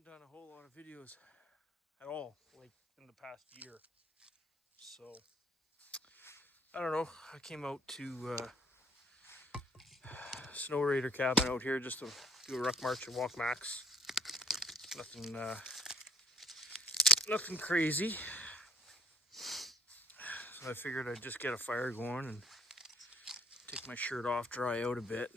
haven't done a whole lot of videos at all, like in the past year. So, I don't know. I came out to Snow Raider cabin out here just to do a ruck march and walk max. Nothing crazy. So I figured I'd just get a fire going and take my shirt off, dry out a bit.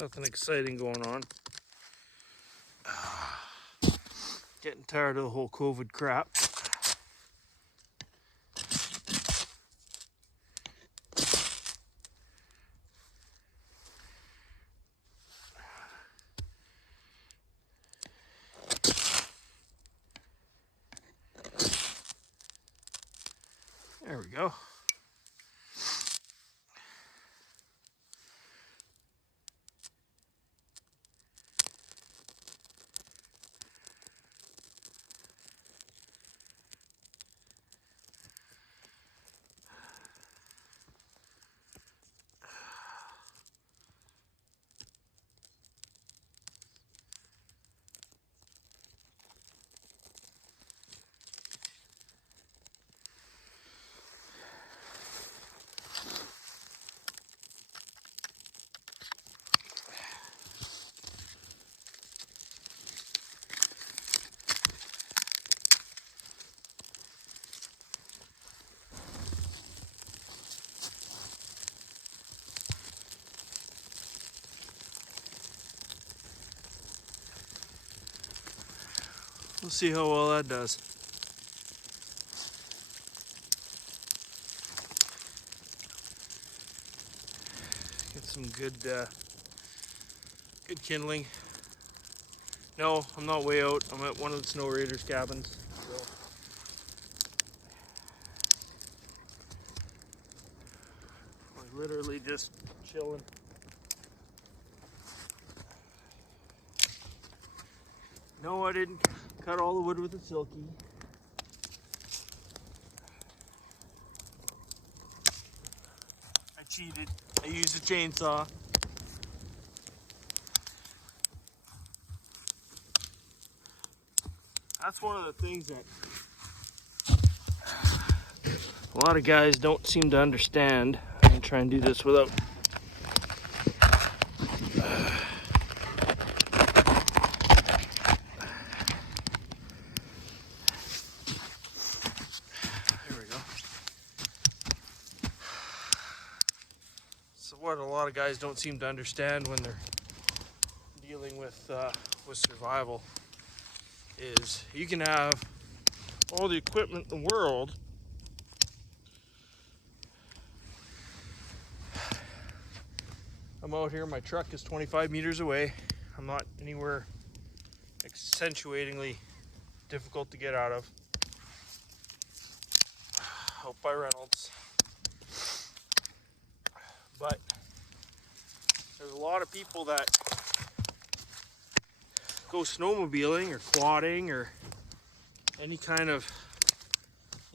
Nothing exciting going on. Getting tired of the whole COVID crap. There we go. We'll see how well that does. Get some good kindling. No, I'm not way out. I'm at one of the Snow Raiders cabins. So. I'm literally just chilling. No, I didn't cut all the wood with a silky. I cheated. I used a chainsaw. That's one of the things that a lot of guys don't seem to understand. I'm gonna try and do this without what a lot of guys don't seem to understand when they're dealing with survival is you can have all the equipment in the world, I'm out here, my truck is 25 meters away, I'm not anywhere accentuatingly difficult to get out of, out by Reynolds, but there's a lot of people that go snowmobiling or quadding or any kind of,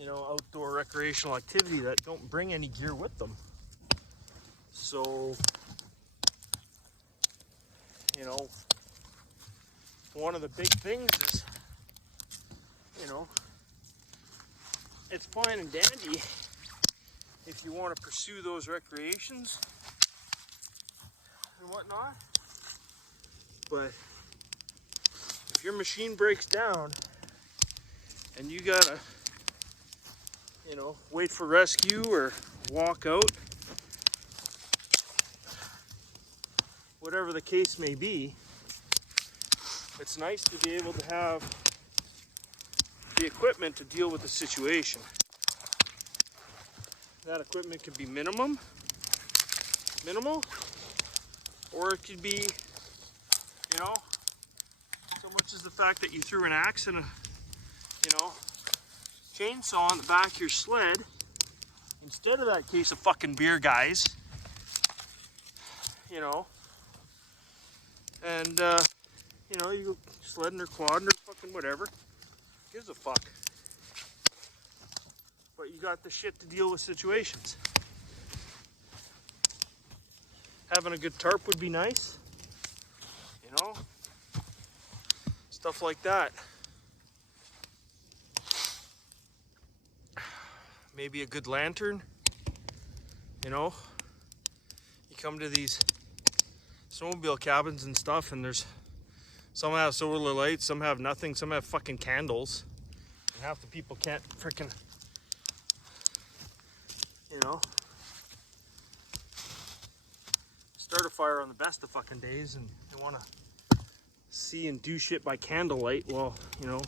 outdoor recreational activity that don't bring any gear with them. So, one of the big things is, it's fine and dandy if you want to pursue those recreations and whatnot, but if your machine breaks down and you gotta wait for rescue or walk out, whatever the case may be, it's nice to be able to have the equipment to deal with the situation. That equipment could be minimal, or it could be, so much as the fact that you threw an axe and a, chainsaw on the back of your sled, instead of that case of fucking beer, guys, and, you go sledding or quadding or fucking whatever, gives a fuck. but you got the shit to deal with situations. Having a good tarp would be nice, you know, stuff like that. Maybe a good lantern, you know. You come to these snowmobile cabins and stuff, and there's some have solar lights, some have nothing, some have fucking candles, and half the people can't freaking, you know, start a fire on the best of fucking days, and they want to see and do shit by candlelight. Well, you know,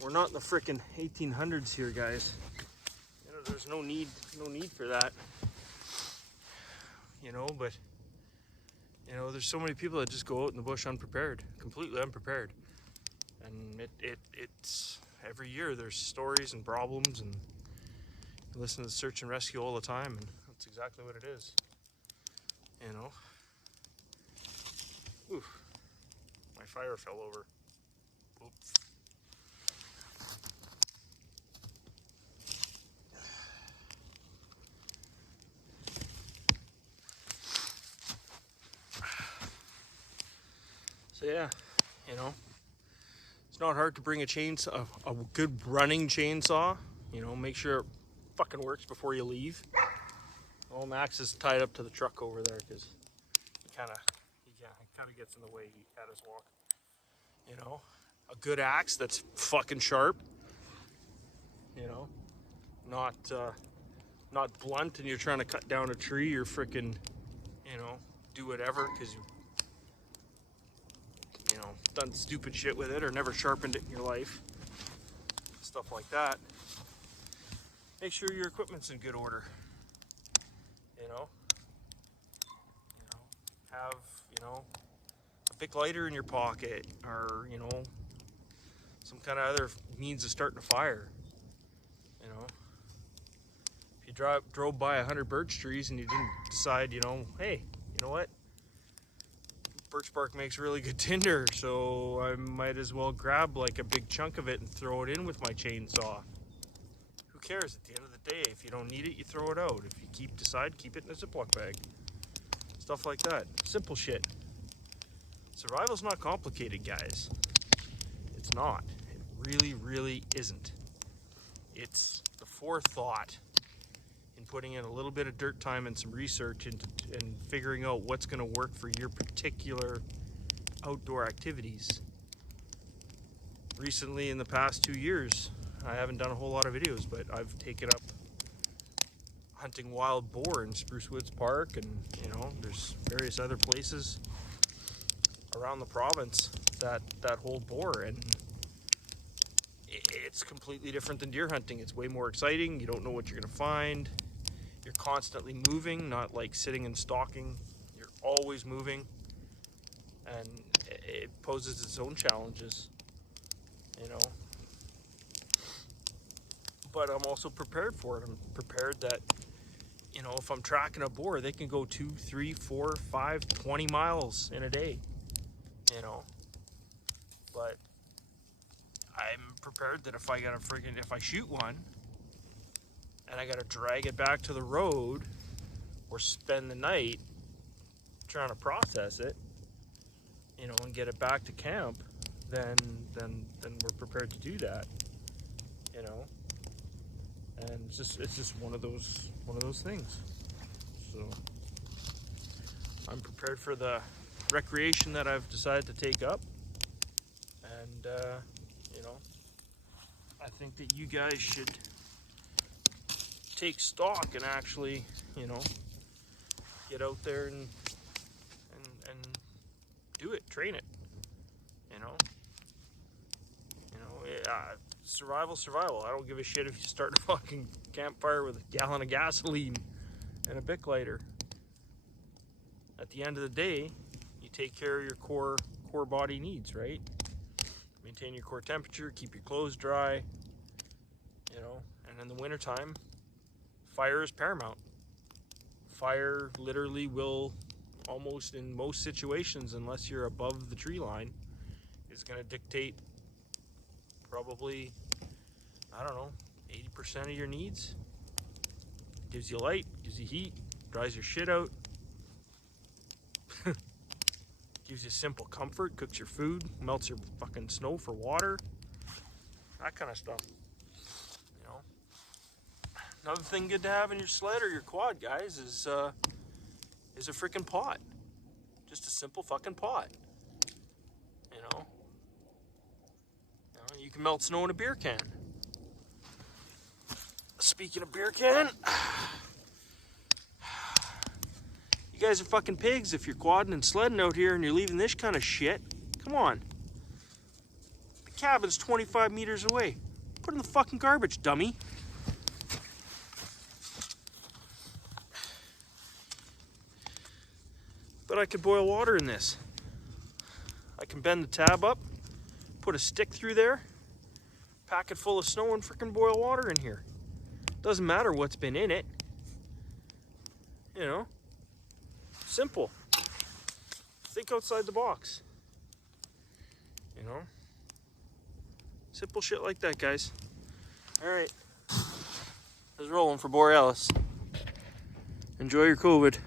we're not in the freaking 1800s here, guys. You know, there's no need for that. You know, but you know, there's so many people that just go out in the bush unprepared, completely unprepared, and it's every year there's stories and problems, and you listen to the search and rescue all the time, and that's exactly what it is. You know. Ooh, my fire fell over. Oops. So yeah, you know, it's not hard to bring a chainsaw, a good running chainsaw. You know, make sure it fucking works before you leave. Well, Max is tied up to the truck over there because he kind of gets in the way. He had us walk. You know, a good axe that's fucking sharp. You know, not blunt, and you're trying to cut down a tree or freaking, you know, do whatever because you know, done stupid shit with it or never sharpened it in your life. Stuff like that. Make sure your equipment's in good order. You know, have, you know, a big lighter in your pocket, or, you know, some kind of other means of starting a fire. You know, if you drove by 100 birch trees and you didn't decide, you know, hey, you know what? Birch bark makes really good tinder, so I might as well grab like a big chunk of it and throw it in with my chainsaw. Who cares at the end of the day? If you don't need it, you throw it out. If you decide, keep it in a Ziploc bag. Stuff like that. Simple shit. Survival's not complicated, guys. It's not. It really, really isn't. It's the forethought in putting in a little bit of dirt time and some research and figuring out what's going to work for your particular outdoor activities. Recently, in the past 2 years, I haven't done a whole lot of videos, but I've taken up hunting wild boar in Spruce Woods Park, and you know, there's various other places around the province that hold boar, and it's completely different than deer hunting. It's way more exciting. You don't know what you're going to find. You're constantly moving, not like sitting and stalking. You're always moving, and it poses its own challenges, you know. But I'm also prepared for it. I'm prepared that, you know, if I'm tracking a boar, they can go 2, 3, 4, 5, 20 miles in a day, you know. But I'm prepared that if I shoot one and I gotta drag it back to the road or spend the night trying to process it, you know, and get it back to camp, then we're prepared to do that, you know. And it's just one of those things. So I'm prepared for the recreation that I've decided to take up, and you know, I think that you guys should take stock and actually, you know, get out there and do it, train it, you know. Survival. I don't give a shit if you start a fucking campfire with a gallon of gasoline and a Bic lighter. At the end of the day, you take care of your core body needs, right? Maintain your core temperature, keep your clothes dry, you know. And in the wintertime, fire is paramount. Fire literally will, almost in most situations, unless you're above the tree line, is going to dictate probably, I don't know, 80% of your needs. Gives you light, gives you heat, dries your shit out. Gives you simple comfort, cooks your food, melts your fucking snow for water. That kind of stuff. You know. Another thing good to have in your sled or your quad, guys, is a freaking pot. Just a simple fucking pot. You know. You can melt snow in a beer can. Speaking of beer can, you guys are fucking pigs if you're quadding and sledding out here and you're leaving this kind of shit. Come on. The cabin's 25 meters away. Put it in the fucking garbage, dummy. But I could boil water in this. I can bend the tab up, put a stick through there, pack it full of snow and freaking boil water in here. Doesn't matter what's been in it. You know? Simple. Think outside the box. You know? Simple shit like that, guys. Alright. I was rolling for Borealis. Enjoy your COVID.